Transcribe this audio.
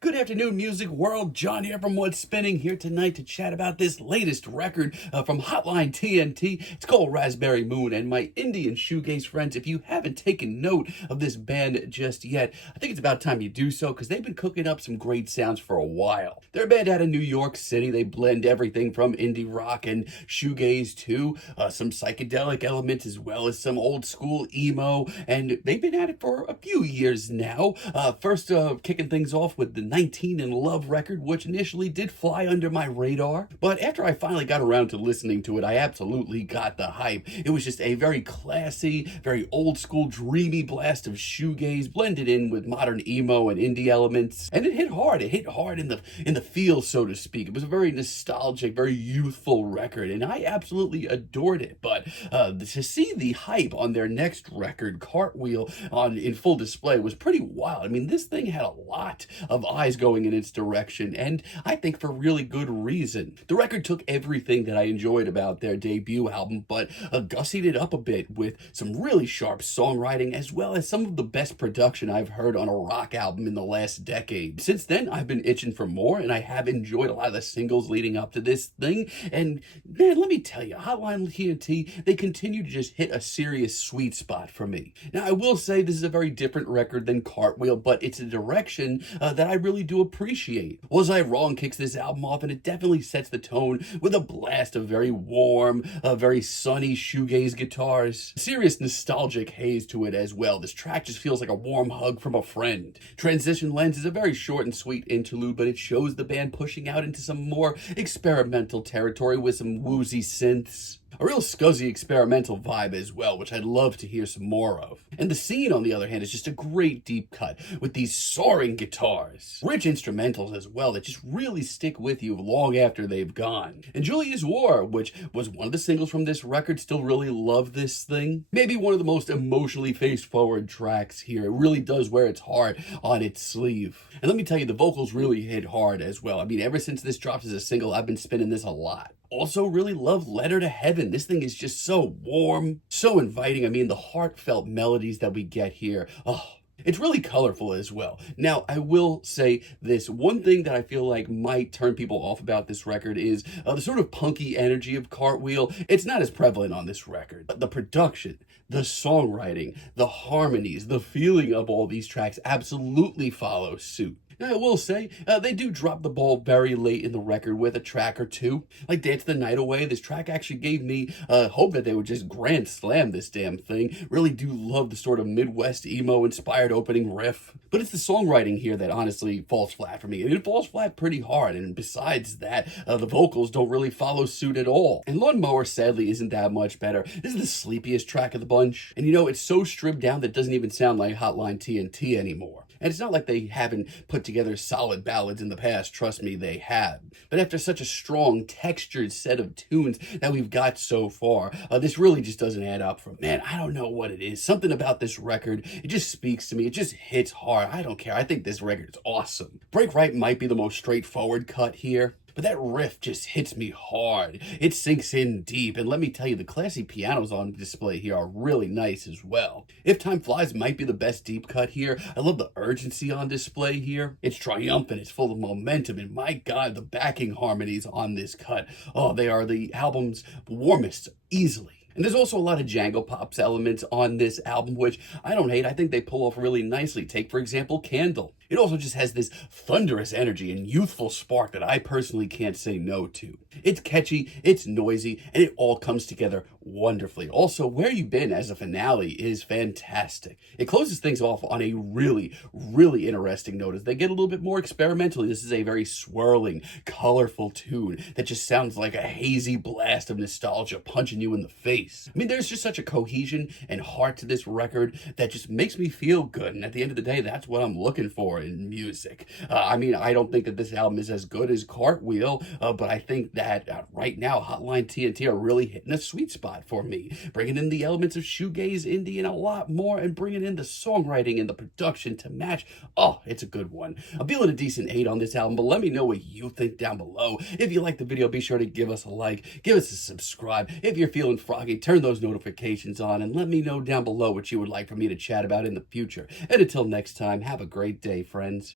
Good afternoon, music world. John here from What's Spinning, here tonight to chat about this latest record from Hotline TNT. It's called Rasberry Moon, and my Indian shoegaze friends, if you haven't taken note of this band just yet, I think it's about time you do so, because they've been cooking up some great sounds for a while. They're a band out of New York City. They blend everything from indie rock and shoegaze to some psychedelic elements, as well as some old school emo, and they've been at it for a few years now. First kicking things off with the 19 in Love record, which initially did fly under my radar, but after I finally got around to listening to it, I absolutely got the hype. It was just a very classy, very old school, dreamy blast of shoegaze blended in with modern emo and indie elements, and it hit hard. It hit hard in the feel, so to speak. It was a very nostalgic, very youthful record, and I absolutely adored it. But to see the hype on their next record, Cartwheel, in full display was pretty wild. I mean, this thing had a lot of eyes going in its direction, and I think for really good reason. The record took everything that I enjoyed about their debut album, but gussied it up a bit with some really sharp songwriting, as well as some of the best production I've heard on a rock album in the last decade. Since then, I've been itching for more, and I have enjoyed a lot of the singles leading up to this thing, and man, let me tell you, Hotline TNT, they continue to just hit a serious sweet spot for me. Now, I will say this is a very different record than Cartwheel, but it's a direction that I really do appreciate. Was I Wrong kicks this album off, and it definitely sets the tone with a blast of very warm, very sunny shoegaze guitars. Serious nostalgic haze to it as well. This track just feels like a warm hug from a friend. Transition Lens is a very short and sweet interlude, but it shows the band pushing out into some more experimental territory with some woozy synths. A real scuzzy experimental vibe as well, which I'd love to hear some more of. And the scene, on the other hand, is just a great deep cut with these soaring guitars. Rich instrumentals as well that just really stick with you long after they've gone. And Julia's War, which was one of the singles from this record, still really love this thing. Maybe one of the most emotionally face-forward tracks here. It really does wear its heart on its sleeve. And let me tell you, the vocals really hit hard as well. I mean, ever since this dropped as a single, I've been spinning this a lot. Also really love Letter to Heaven. This thing is just so warm, so inviting. I mean, the heartfelt melodies that we get here. Oh, it's really colorful as well. Now, I will say this. One thing that I feel like might turn people off about this record is the sort of punky energy of Cartwheel. It's not as prevalent on this record. But the production, the songwriting, the harmonies, the feeling of all these tracks absolutely follow suit. Now, I will say, they do drop the ball very late in the record with a track or two. Like Dance the Night Away, this track actually gave me hope that they would just grand slam this damn thing. Really do love the sort of Midwest emo-inspired opening riff. But it's the songwriting here that honestly falls flat for me. And it falls flat pretty hard. And besides that, the vocals don't really follow suit at all. And Lawnmower, sadly, isn't that much better. This is the sleepiest track of the bunch. And you know, it's so stripped down that it doesn't even sound like Hotline TNT anymore. And it's not like they haven't put together solid ballads in the past. Trust me, they have. But after such a strong, textured set of tunes that we've got so far, this really just doesn't add up for me. Man, I don't know what it is. Something about this record, it just speaks to me. It just hits hard. I don't care. I think this record is awesome. Break Right might be the most straightforward cut here, but that riff just hits me hard. It sinks in deep, and let me tell you, the classy pianos on display here are really nice as well. If Time Flies might be the best deep cut here. I love the urgency on display here. It's triumphant, it's full of momentum, and my God, the backing harmonies on this cut, oh, they are the album's warmest, easily. And there's also a lot of jangle pops elements on this album, which I don't hate. I think they pull off really nicely. Take, for example, Candle. It also just has this thunderous energy and youthful spark that I personally can't say no to. It's catchy, it's noisy, and it all comes together wonderfully. Also, Where You Been as a finale is fantastic. It closes things off on a really, really interesting note as they get a little bit more experimental. This is a very swirling, colorful tune that just sounds like a hazy blast of nostalgia punching you in the face. I mean, there's just such a cohesion and heart to this record that just makes me feel good. And at the end of the day, that's what I'm looking for in music. I mean, I don't think that this album is as good as Cartwheel, but I think that right now, Hotline TNT are really hitting a sweet spot for me, bringing in the elements of shoegaze, indie, and a lot more, and bringing in the songwriting and the production to match. Oh, it's a good one. I'm feeling a decent 8 on this album, but let me know what you think down below. If you like the video, be sure to give us a like, give us a subscribe. If you're feeling froggy, turn those notifications on, and let me know down below what you would like for me to chat about in the future. And until next time, have a great day, friends.